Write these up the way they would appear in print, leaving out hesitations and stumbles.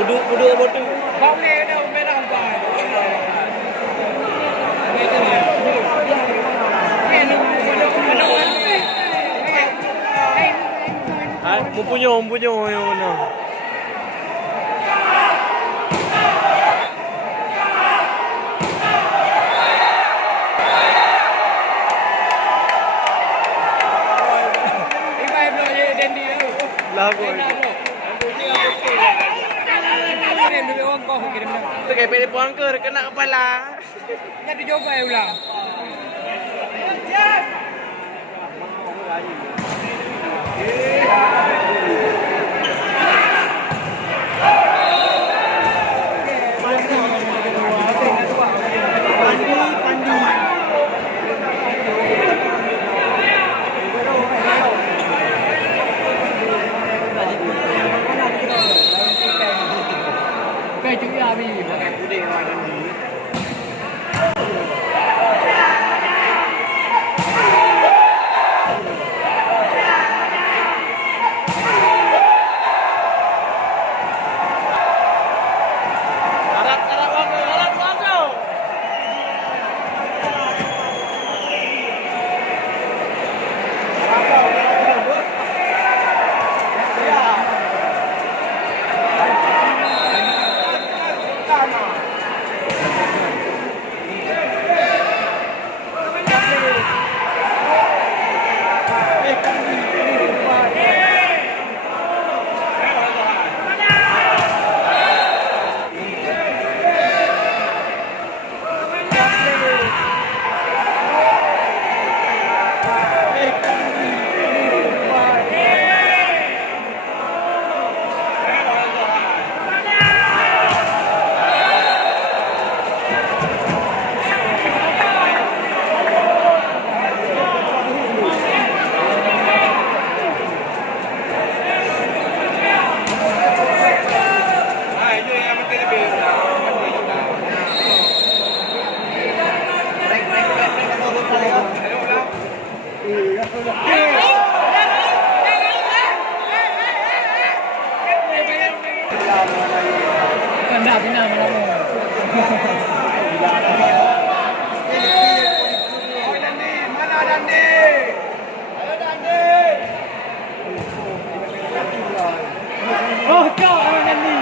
Udah bodoh. Bang ni dah merah bang. Betul lah. Mempunyai yang mana? Lagu. Tu kayak pilih puang ke kena kepala. Jadi coba ya ulang. Kayak juga habis. Pakai puding macam ni. Dah final mana mau? Mana Dandi? Ayo Dandi. Oh kau orang Dandi.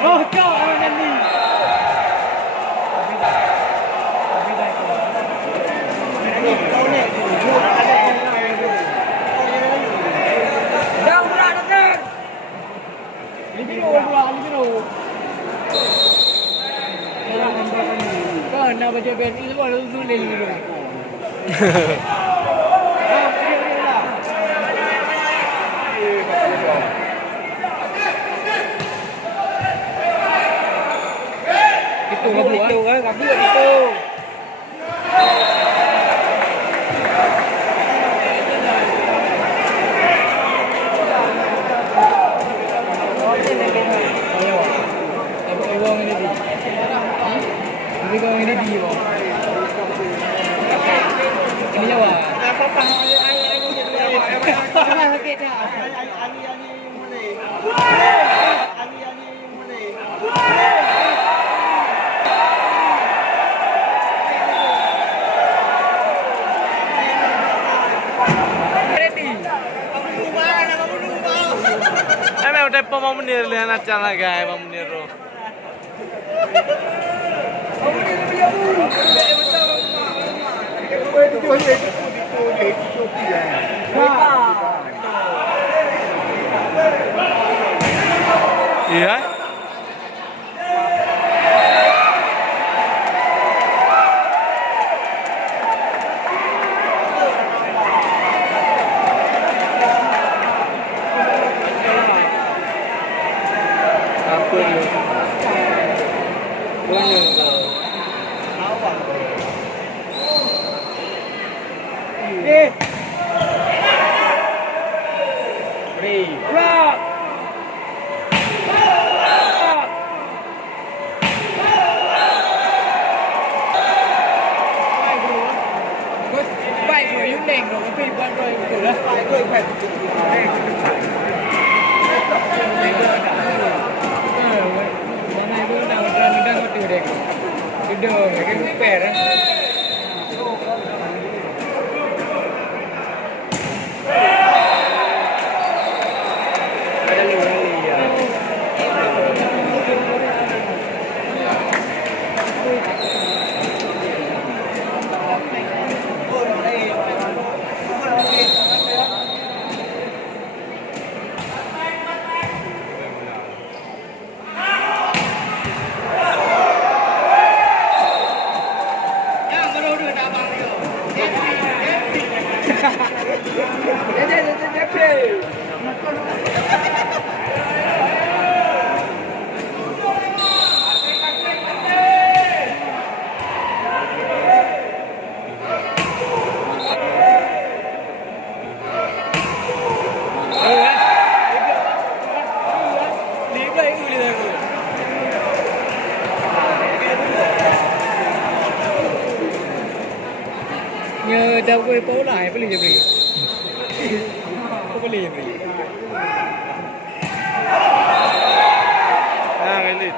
Oh kau orang Dandi. Dah berat dah. Libero. Kan nak baca BNI tu ada usul libero. Itu kan, kamu itu. Ini kau ini di bawah. Ini Jawa. Mana sakit dah? Memang udah mau menir lihat acara guys, mau menir lo. Iya. Apa ni? Banyak. Rock! Baik rồi, những đèn rồi, cái phim quan rồi, rồi đó. dek. Duduk, kan fair kan. Ada lu ya. Nhờ đâu có phố lại beli je beli. Kau beli je beli. Nah, ngelit.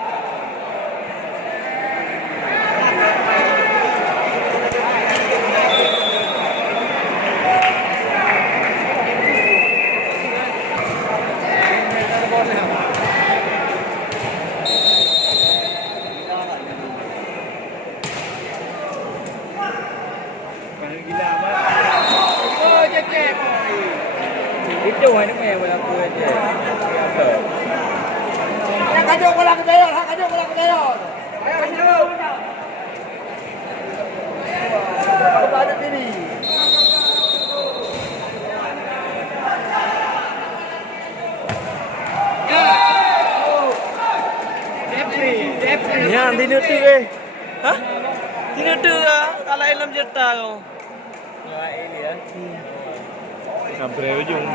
Gila banget. Oh, cecep. Itu hanya main bola kuat je. Apa? Nak kacau bola ke dalam, nak kacau bola ke dalam. Ayo kacau. Apa ada sini? Yan, tinutu eh. Hah? Tinutu ah, kalah ilmu jeta kau. Ya, ini ya. Sampai ujung.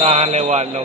Tahan lewat lo.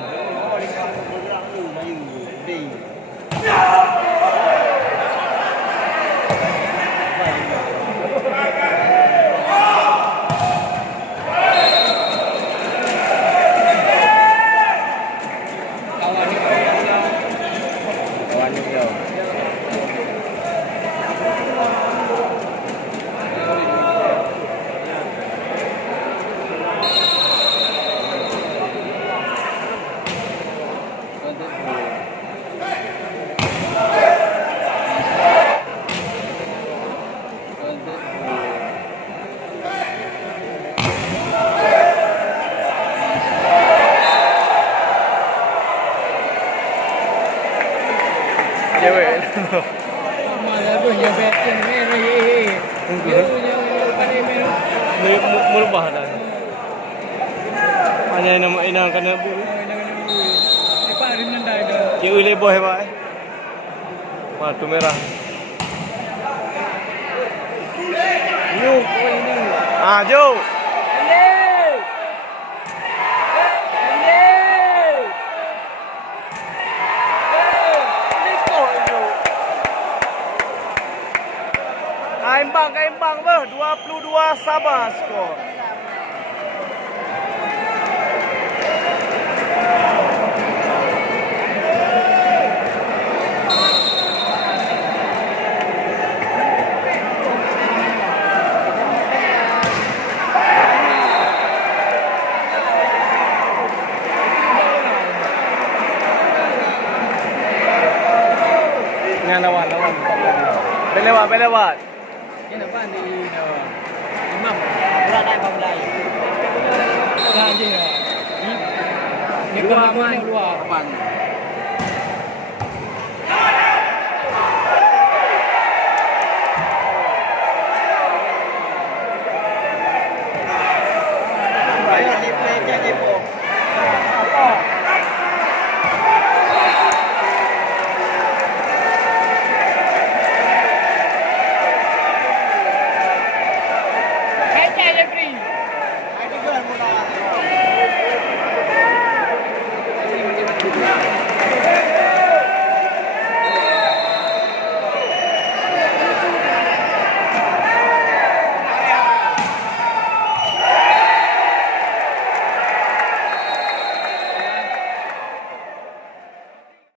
Cewek. Malah tu yang betul ni ni. Merubah dah. Hanya nama inang kena bu. Apa ringan dah itu. Cewek leboh hebat. Matu merah. Yuk, kau ini. Ah, Jo. Kaimbang ber 22 sama skor. Nga lawan. Belewat. Ini apa ni? Imam. Beradai pemulai. Dah je. Ni pemain luar kapan? Ayo di play je